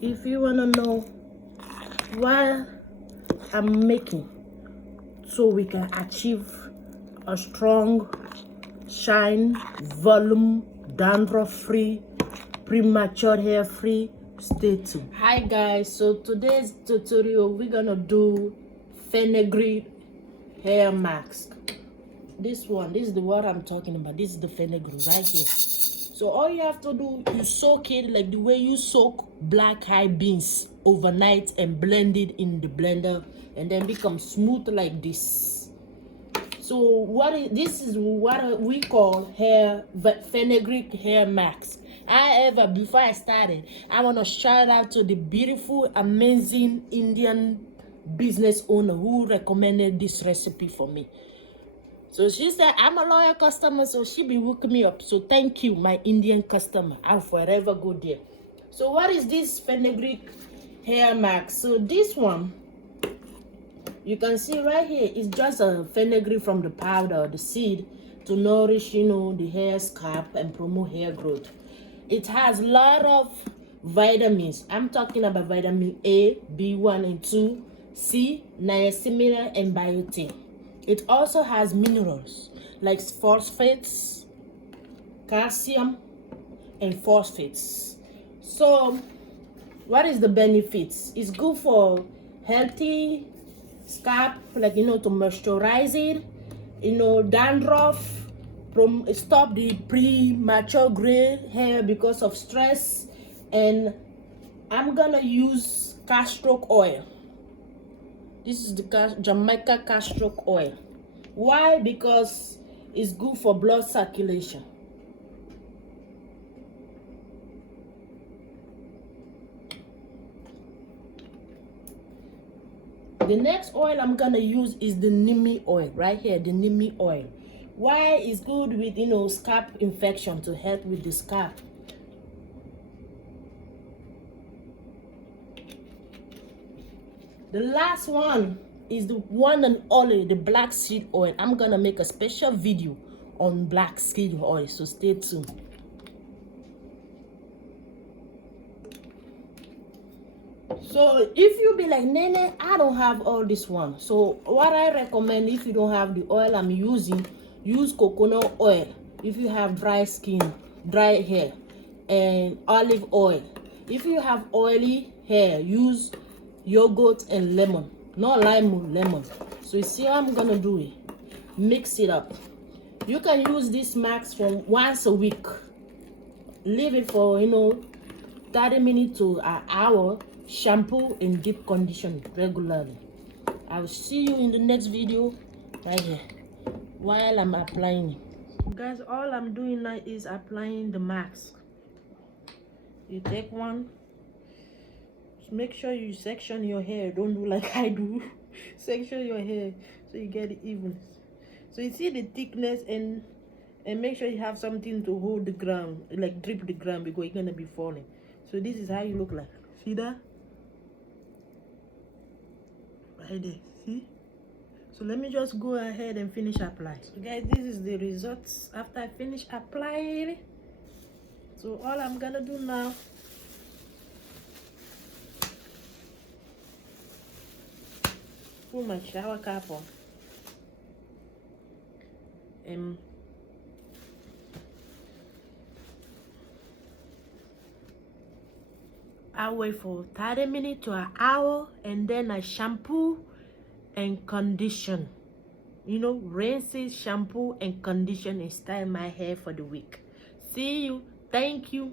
If you want to know what I'm making so we can achieve a strong shine, volume, dandruff free, premature hair free, stay tuned. Hi guys, so today's tutorial we're gonna do Fenugreek hair mask. This is the one I'm talking about. This is the Fenugreek right here. So all you have to do, you soak it like the way you soak black eyed beans overnight and blend it in the blender and then become smooth like this. So this is what we call Fenugreek hair mask. However, before I started, I want to shout out to the beautiful, amazing Indian business owner who recommended this recipe for me. So she said, I'm a loyal customer, so she be hooking me up. So thank you, my Indian customer. I'll forever go there. So what is this Fenugreek hair mask? So this one, you can see right here, is just a fenugreek from the powder, the seed, to nourish, the hair scalp and promote hair growth. It has a lot of vitamins. I'm talking about vitamin A, B1 and 2, C, niacinamide, and biotin. It also has minerals like phosphates, calcium, and phosphates. So, what is the benefits? It's good for healthy scalp, like to moisturize it, dandruff, stop the premature gray hair because of stress. And I'm gonna use castor oil. This is the Jamaica castor oil. Why? Because it's good for blood circulation. The next oil I'm gonna use is the neem oil right here. The neem oil. Why? It's good with scalp infection, to help with the scalp. The last one is the one and only, the black seed oil. I'm gonna make a special video on black seed oil, so stay tuned. So if you be like, Nene, I don't have all this one. So what I recommend, if you don't have the oil I'm using, use coconut oil. If you have dry skin, dry hair, and olive oil. If you have oily hair, use yogurt and lemon, not lime, lemon. So you see how I'm gonna do it. Mix it up. You can use this mask for once a week. Leave it for 30 minutes to an hour. Shampoo and deep condition regularly. I'll see you in the next video right here while I'm applying it. Guys, all I'm doing now is applying the mask. You take one. Make sure you section your hair. Don't do like I do. Section your hair so you get it even. So you see the thickness, and make sure you have something to hold the ground, like drip the ground, because you're gonna be falling. So this is how you look like. See that? Right there. See? So let me just go ahead and finish applying. So guys, this is the results after I finish applying. So all I'm gonna do now, put my shower cap on, and I wait for 30 minutes to an hour, and then I shampoo and condition. Rinse it, shampoo and condition, and style my hair for the week. See you. Thank you.